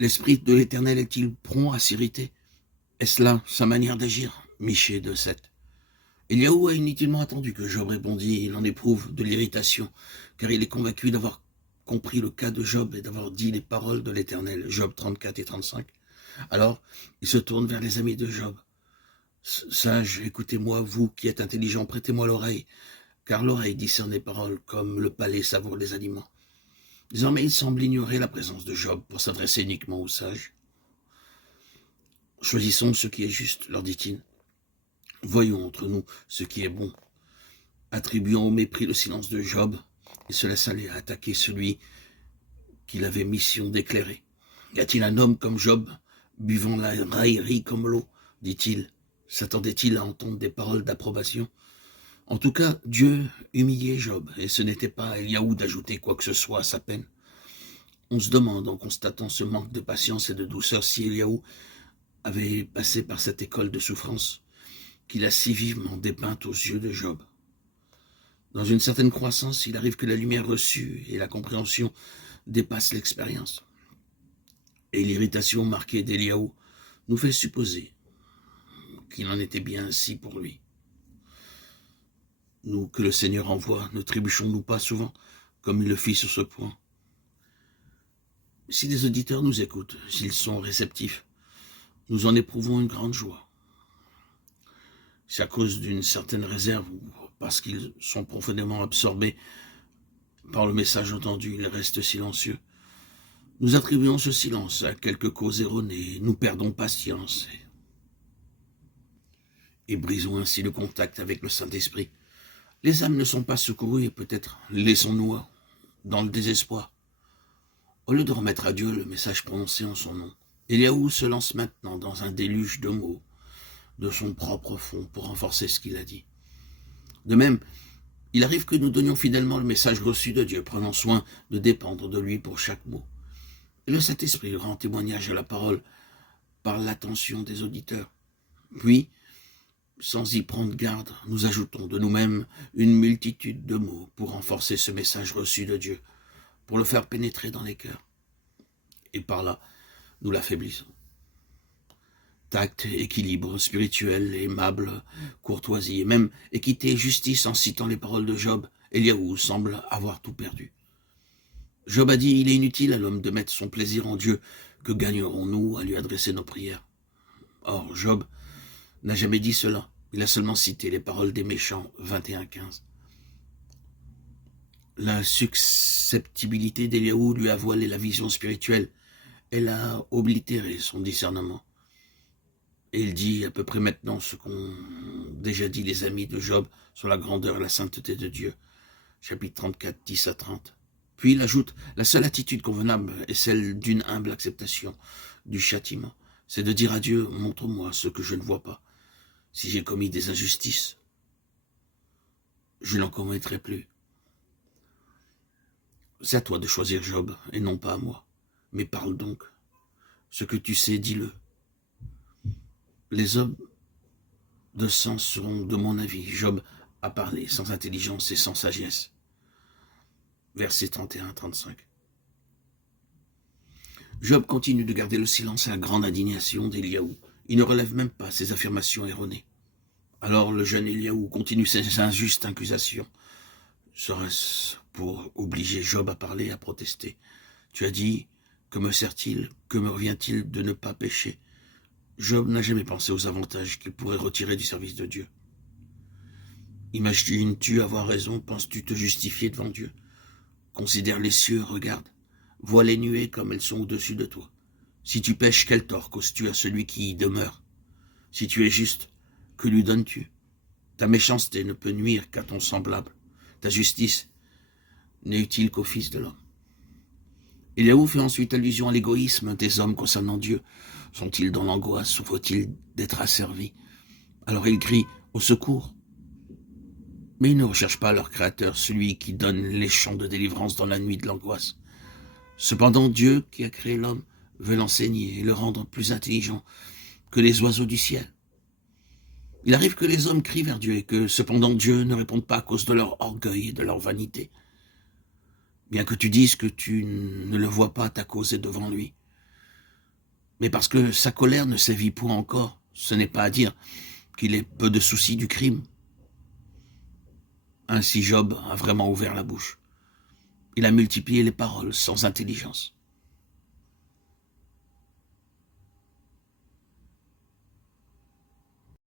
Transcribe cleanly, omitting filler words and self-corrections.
L'Esprit de l'Éternel est-il prompt à s'irriter? Est-ce là sa manière d'agir? Michée de 7. Eliaou a inutilement attendu que Job répondît. Il en éprouve de l'irritation, car il est convaincu d'avoir compris le cas de Job et d'avoir dit les paroles de l'Éternel. Job 34 et 35. Alors, il se tourne vers les amis de Job. Sages, écoutez-moi, vous qui êtes intelligents, prêtez-moi l'oreille, car l'oreille discerne les paroles comme le palais savoure les aliments. Désormais, il semble ignorer la présence de Job pour s'adresser uniquement aux sages. Choisissons ce qui est juste, leur dit-il. Voyons entre nous ce qui est bon. Attribuant au mépris le silence de Job, il se laisse aller à attaquer celui qu'il avait mission d'éclairer. Y a-t-il un homme comme Job, buvant la raillerie comme l'eau, dit-il? S'attendait-il à entendre des paroles d'approbation? En tout cas, Dieu humiliait Job, et ce n'était pas à Eliaou d'ajouter quoi que ce soit à sa peine. On se demande, en constatant ce manque de patience et de douceur, si Eliaou avait passé par cette école de souffrance qu'il a si vivement dépeinte aux yeux de Job. Dans une certaine croissance, il arrive que la lumière reçue et la compréhension dépassent l'expérience. Et l'irritation marquée d'Eliaou nous fait supposer qu'il en était bien ainsi pour lui. Nous que le Seigneur envoie, ne trébuchons-nous pas souvent, comme il le fit sur ce point? Si des auditeurs nous écoutent, s'ils sont réceptifs, nous en éprouvons une grande joie. C'est à cause d'une certaine réserve ou parce qu'ils sont profondément absorbés par le message entendu, ils restent silencieux. Nous attribuons ce silence à quelques causes erronées, nous perdons patience et brisons ainsi le contact avec le Saint-Esprit. Les âmes ne sont pas secourues et peut-être laissons-nous dans le désespoir. Au lieu de remettre à Dieu le message prononcé en son nom, Eliaou se lance maintenant dans un déluge de mots de son propre fond pour renforcer ce qu'il a dit. De même, il arrive que nous donnions fidèlement le message reçu de Dieu, prenant soin de dépendre de lui pour chaque mot. Et le Saint-Esprit rend témoignage à la parole par l'attention des auditeurs. Puis, sans y prendre garde, nous ajoutons de nous-mêmes une multitude de mots pour renforcer ce message reçu de Dieu, pour le faire pénétrer dans les cœurs. Et par là, nous l'affaiblissons. Tact, équilibre spirituel, aimable, courtoisie, et même équité et justice en citant les paroles de Job, Eliaou semble avoir tout perdu. Job a dit, il est inutile à l'homme de mettre son plaisir en Dieu, que gagnerons-nous à lui adresser nos prières? Or, Job n'a jamais dit cela, il a seulement cité les paroles des méchants, 21-15. La susceptibilité d'Eliaou lui a voilé la vision spirituelle, elle a oblitéré son discernement. Et il dit à peu près maintenant ce qu'ont déjà dit les amis de Job sur la grandeur et la sainteté de Dieu. Chapitre 34, 10-30. Puis il ajoute, la seule attitude convenable est celle d'une humble acceptation du châtiment. C'est de dire à Dieu, montre-moi ce que je ne vois pas. Si j'ai commis des injustices, je n'en commettrai plus. C'est à toi de choisir Job et non pas à moi. Mais parle donc. Ce que tu sais, dis-le. Les hommes de sens seront de mon avis. Job a parlé sans intelligence et sans sagesse. Versets 31-35. Job continue de garder le silence à la grande indignation d'Eliaou. Il ne relève même pas ses affirmations erronées. Alors le jeune Eliaou continue ses injustes accusations. Serait-ce pour obliger Job à parler, à protester? Tu as dit, que me sert-il, que me revient-il de ne pas pécher? Job n'a jamais pensé aux avantages qu'il pourrait retirer du service de Dieu. Imagines-tu avoir raison? Penses-tu te justifier devant Dieu? Considère les cieux, regarde. Vois les nuées comme elles sont au-dessus de toi. Si tu pèches, quel tort causes-tu à celui qui y demeure? Si tu es juste, que lui donnes-tu? Ta méchanceté ne peut nuire qu'à ton semblable. Ta justice n'est utile qu'au Fils de l'homme. Eliaou fait ensuite allusion à l'égoïsme des hommes concernant Dieu. Sont-ils dans l'angoisse? Souffrent-ils d'être asservis? Alors ils crient au secours. Mais ils ne recherchent pas leur Créateur, celui qui donne les chants de délivrance dans la nuit de l'angoisse. Cependant, Dieu, qui a créé l'homme, veut l'enseigner et le rendre plus intelligent que les oiseaux du ciel. Il arrive que les hommes crient vers Dieu et que, cependant, Dieu ne réponde pas à cause de leur orgueil et de leur vanité. Bien que tu dises que tu ne le vois pas, ta cause est devant lui. Mais parce que sa colère ne sévit point encore, ce n'est pas à dire qu'il ait peu de soucis du crime. Ainsi Job a vraiment ouvert la bouche. Il a multiplié les paroles sans intelligence.